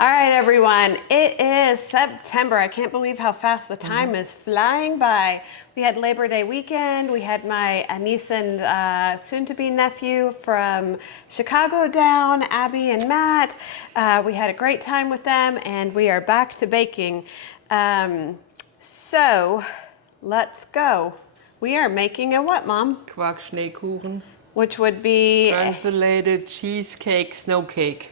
All right, everyone, it is September. I can't believe how fast the time is flying by. We had Labor Day weekend. We had my niece and soon-to-be nephew from Chicago down, Abby and Matt. We had a great time with them, and we are back to baking. So let's go. We are making a what, Mom? Quarkschneekuchen. Which would be Translated cheesecake snow cake.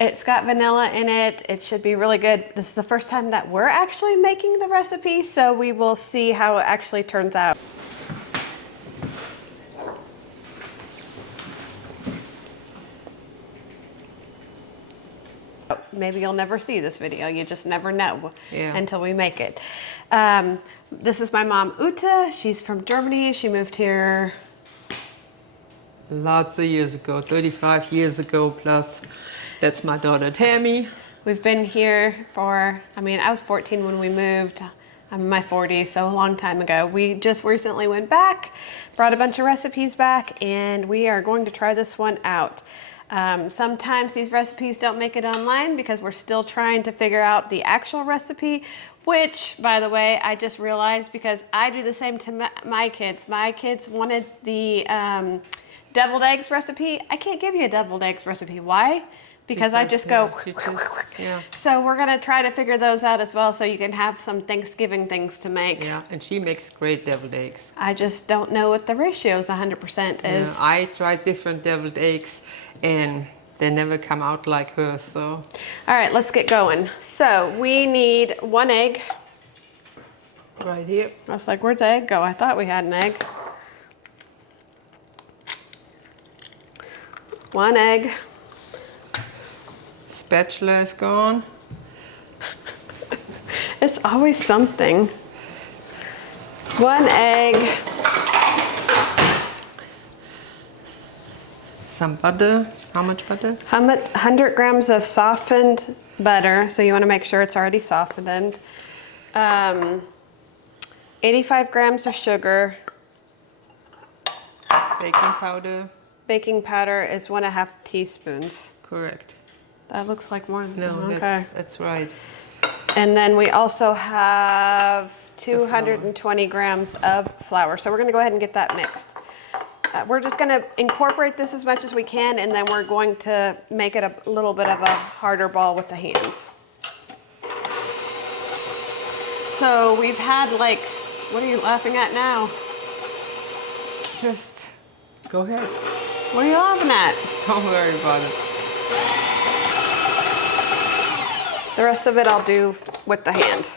It's got vanilla in it. It should be really good. This is the first time that we're actually making the recipe, so we will see how it actually turns out. Maybe you'll never see this video. You just never know until we make it. This is my mom, Ute. She's from Germany. She moved here lots of years ago, 35 years ago plus. That's my daughter, Tammy. We've been here for, I was 14 when we moved. I'm in my 40s, so a long time ago. We just recently went back, brought a bunch of recipes back, and we are going to try this one out. Sometimes these recipes don't make it online because we're still trying to figure out the actual recipe, which, by the way, I just realized because I do the same to my kids. My kids wanted the deviled eggs recipe. I can't give you a deviled eggs recipe. Why? Because I just go, So we're gonna try to figure those out as well so you can have some Thanksgiving things to make. Yeah, and she makes great deviled eggs. I just don't know what the ratios 100% is. Yeah, I tried different deviled eggs and they never come out like hers, so. All right, let's get going. So we need 1 egg. Right here. I was like, where'd the egg go? I thought we had an egg. 1 egg. Spatula is gone. It's always something. 1 egg. Some butter. How much butter? 100 grams of softened butter. So you want to make sure it's already softened. 85 grams of sugar. Baking powder. Baking powder is 1.5 teaspoons. Correct. That looks like more than No, that's right. And then we also have 220 grams of flour. So we're going to go ahead and get that mixed. We're just going to incorporate this as much as we can, and then we're going to make it a little bit of a harder ball with the hands. So we've had what are you laughing at now? Just go ahead. What are you laughing at? Don't worry about it. The rest of it I'll do with the hand.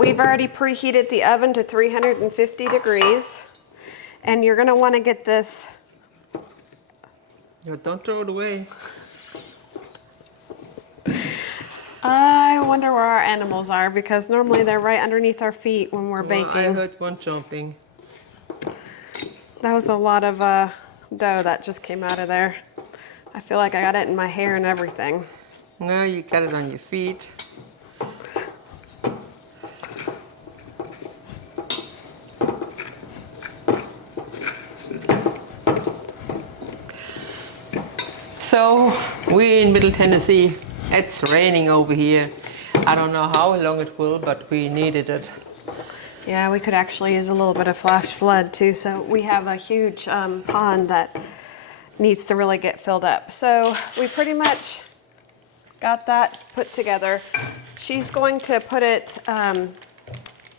We've already preheated the oven to 350 degrees. And you're gonna wanna get this. Don't throw it away. I wonder where our animals are because normally they're right underneath our feet when we're baking. I heard one jumping. That was a lot of dough that just came out of there. I feel like I got it in my hair and everything. No, you got it on your feet. So, we're in Middle Tennessee. It's raining over here. I don't know how long it will, but we needed it. Yeah, we could actually use a little bit of flash flood too. So we have a huge pond that needs to really get filled up. So we pretty much got that put together. She's going to put it,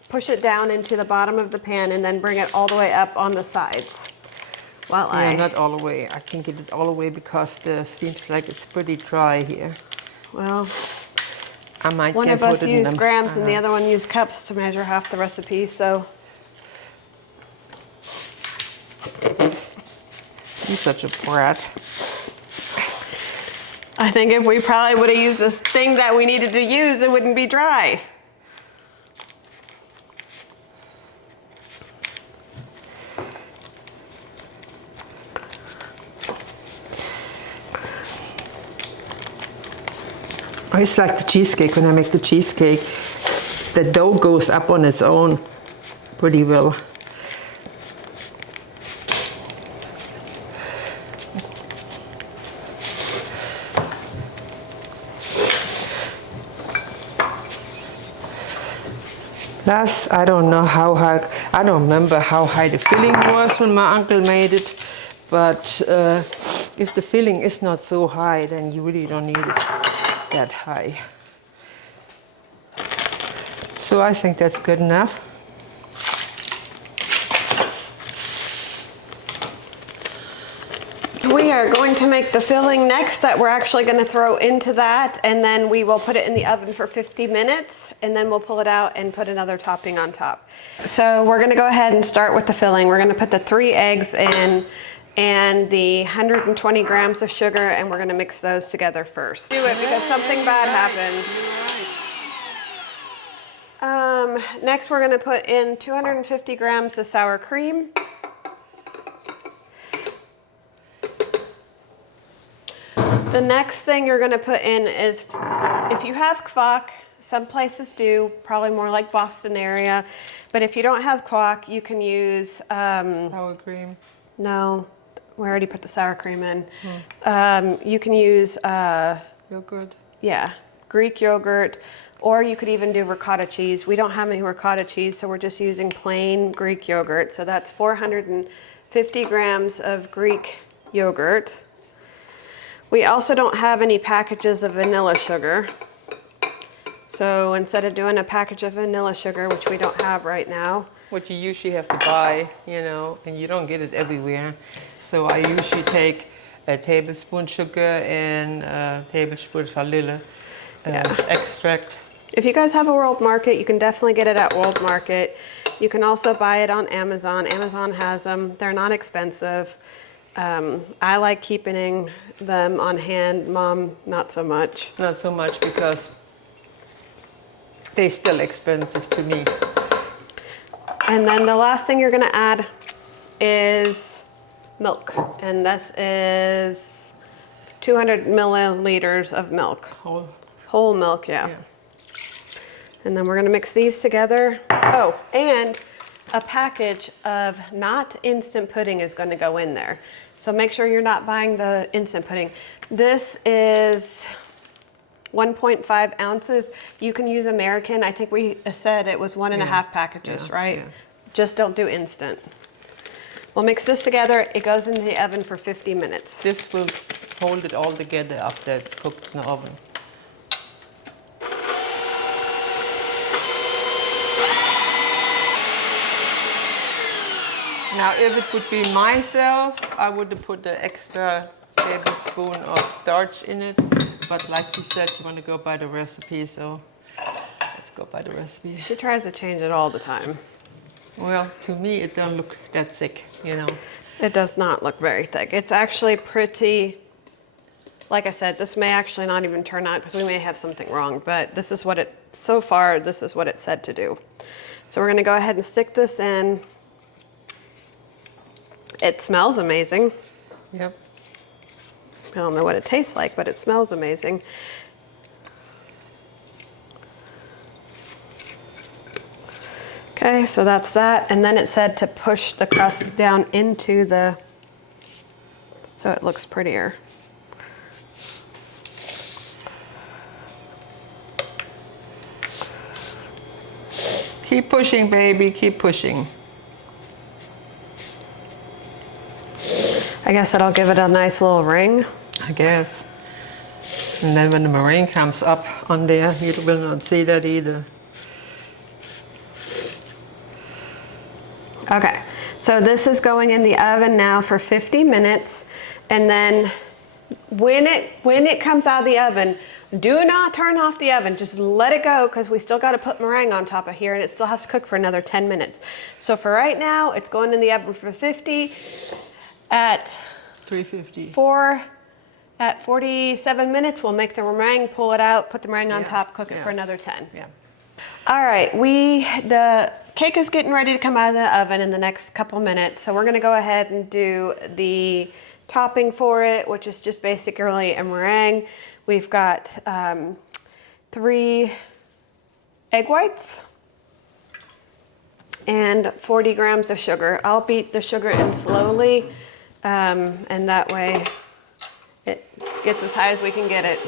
push it down into the bottom of the pan and then bring it all the way up on the sides. Not all the way. I can't get it all the way because it seems like it's pretty dry here. Well, I might one of us used grams and the other one used cups to measure half the recipe, so. You're such a brat. I think if we probably would have used this thing that we needed to use, it wouldn't be dry. It's like the cheesecake. When I make the cheesecake, the dough goes up on its own pretty well. Last, I don't know how high, I don't remember how high the filling was when my uncle made it, but if the filling is not so high, then you really don't need it that high. So I think that's good enough. We are going to make the filling next that we're actually going to throw into that, and then we will put it in the oven for 50 minutes, and then we'll pull it out and put another topping on top. So we're going to go ahead and start with the filling. We're going to put the 3 eggs in and the 120 grams of sugar, and we're going to mix those together first. Do it because something bad happened. Next we're going to put in 250 grams of sour cream. The next thing you're going to put in is, if you have kvack, some places do, probably more like Boston area, but if you don't have kvack, you can use Sour cream. No, we already put the sour cream in. You can use Yogurt. yeah, Greek yogurt, or you could even do ricotta cheese. We don't have any ricotta cheese, so we're just using plain Greek yogurt. So that's 450 grams of Greek yogurt. We also don't have any packages of vanilla sugar. So instead of doing a package of vanilla sugar, which we don't have right now, What you usually have to buy, you know, and you don't get it everywhere. So I usually take a tablespoon sugar and a tablespoon vanilla extract. if you guys have a World Market, you can definitely get it at World Market. You can also buy it on Amazon. Amazon has them. They're not expensive. I like keeping them on hand. Mom, not so much. Not so much because they're still expensive to me. And then the last thing you're gonna add is milk. And this is 200 milliliters of milk. Whole milk, yeah. And then we're gonna mix these together. Oh, and a package of not instant pudding is gonna go in there. So make sure you're not buying the instant pudding. This is 1.5 ounces. You can use American. I think we said it was 1.5 packages, right? Yeah. Just don't do instant. We'll mix this together. It goes into the oven for 50 minutes. This will hold it all together after it's cooked in the oven. Now, if it would be myself, I would have put the extra tablespoon of starch in it. But like you said, you want to go by the recipe, so let's go by the recipe. She tries to change it all the time. Well, to me, it don't look that thick, you know. It does not look very thick. It's actually pretty, like I said, this may actually not even turn out because we may have something wrong, but this is what it, so far, this is what it said to do. So we're gonna go ahead and stick this in. It smells amazing. Yep. I don't know what it tastes like, but it smells amazing. Okay, so that's that. And then it said to push the crust down into the, so it looks prettier. Keep pushing, baby, keep pushing. I guess that'll give it a nice little ring. I guess. And then when the meringue comes up on there, you will not see that either. Okay, so this is going in the oven now for 50 minutes. And then when it comes out of the oven, do not turn off the oven. Just let it go because we still got to put meringue on top of here and it still has to cook for another 10 minutes. So for right now, it's going in the oven for 50 at 350. At 47 minutes, we'll make the meringue, pull it out, put the meringue on top, cook it for another 10. Yeah. All right, the cake is getting ready to come out of the oven in the next couple minutes. So we're gonna go ahead and do the topping for it, which is just basically a meringue. We've got 3 egg whites and 40 grams of sugar. I'll beat the sugar in slowly, and that way it gets as high as we can get it.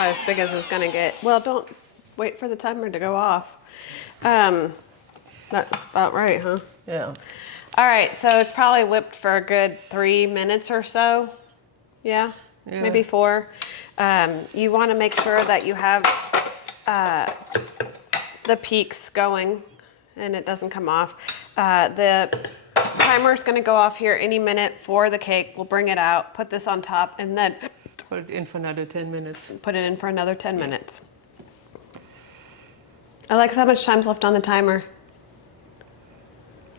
about as big as it's gonna get. Well, don't wait for the timer to go off. That's about right, huh? Yeah. All right, so it's probably whipped for a good 3 minutes or so. Yeah, maybe 4. You want to make sure that you have the peaks going and it doesn't come off. The timer is going to go off here any minute for the cake. We'll bring it out, put this on top, and then Put it in for another 10 minutes. put it in for another 10 minutes. Alexa, how much time's left on the timer?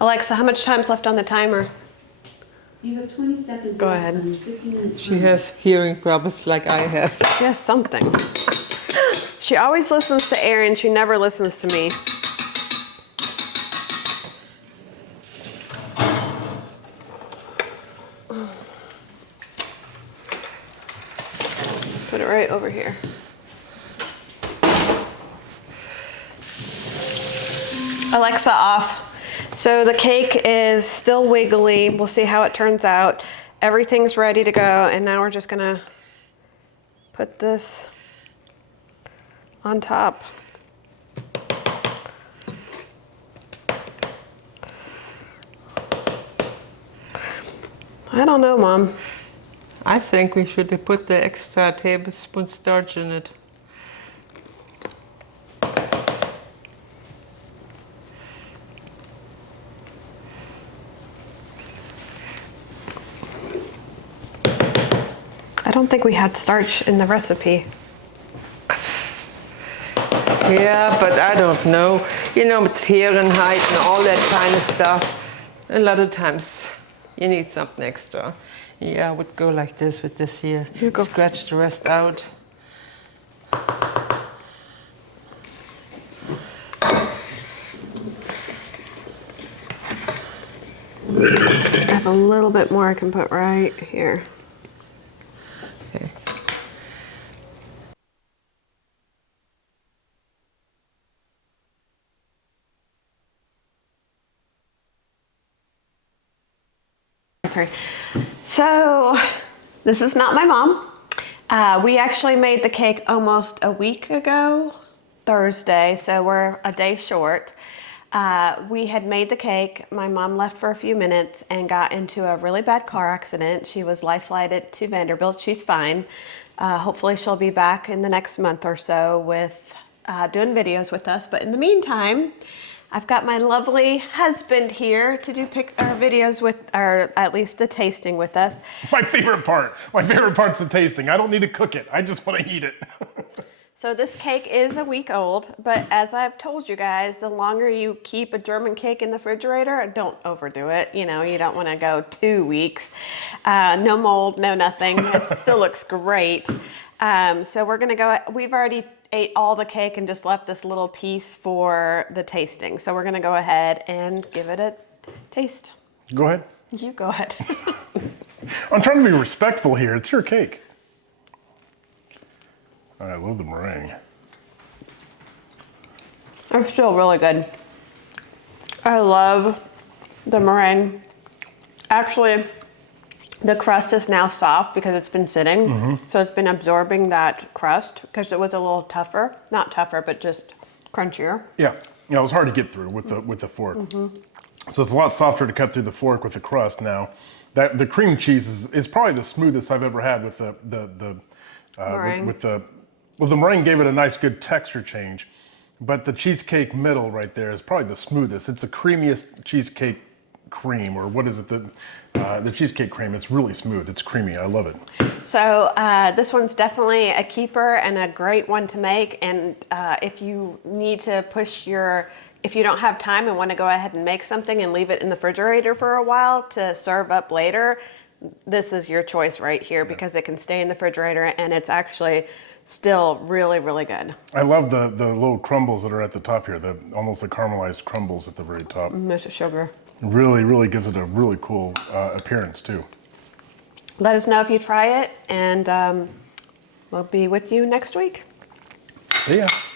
Alexa, how much time's left on the timer? You have 20 seconds Go left ahead. on your 50-minute She has hearing problems like I have. She has something. She always listens to Erin. She never listens to me. Put it right over here. Alexa off. So the cake is still wiggly. We'll see how it turns out. Everything's ready to go, and now we're just gonna put this on top. I don't know, Mom. I think we should have put the extra tablespoon starch in it. I don't think we had starch in the recipe. Yeah, but I don't know. You know, with Fahrenheit and all that kind of stuff, a lot of times you need something extra. Yeah, I would go like this with this here. You go. Scratch the rest out. I have a little bit more I can put right here. Okay. Okay. So this is not my mom. We actually made the cake almost a week ago, Thursday, so we're a day short. We had made the cake. My mom left for a few minutes and got into a really bad car accident. She was life-flighted to Vanderbilt. She's fine. Hopefully she'll be back in the next month or so with doing videos with us. But in the meantime, I've got my lovely husband here to do videos with, or at least the tasting with us. My favorite part. My favorite part's the tasting. I don't need to cook it. I just want to eat it. So this cake is a week old, but as I've told you guys, the longer you keep a German cake in the refrigerator, don't overdo it. You know, you don't want to go 2 weeks. No mold, no nothing. It still looks great. So we're gonna go, we've already ate all the cake and just left this little piece for the tasting. So we're gonna go ahead and give it a taste. Go ahead. You go ahead. I'm trying to be respectful here. It's your cake. I love the meringue. They're still really good. I love the meringue. Actually, the crust is now soft because it's been sitting. So it's been absorbing that crust because it was a little tougher. Not tougher, but just crunchier. Yeah, it was hard to get through with the fork. So it's a lot softer to cut through the fork with the crust now. The cream cheese is probably the smoothest I've ever had with Meringue. Well, the meringue gave it a nice good texture change, but the cheesecake middle right there is probably the smoothest. It's the creamiest cheesecake cream, or what is it? The cheesecake cream. It's really smooth. It's creamy. I love it. So this one's definitely a keeper and a great one to make. And if you need to if you don't have time and want to go ahead and make something and leave it in the refrigerator for a while to serve up later, this is your choice right here because it can stay in the refrigerator and it's actually still really, really good. I love the little crumbles that are at the top here. Almost the caramelized crumbles at the very top. There's the sugar. Really, really gives it a really cool appearance too. Let us know if you try it, and we'll be with you next week. See ya.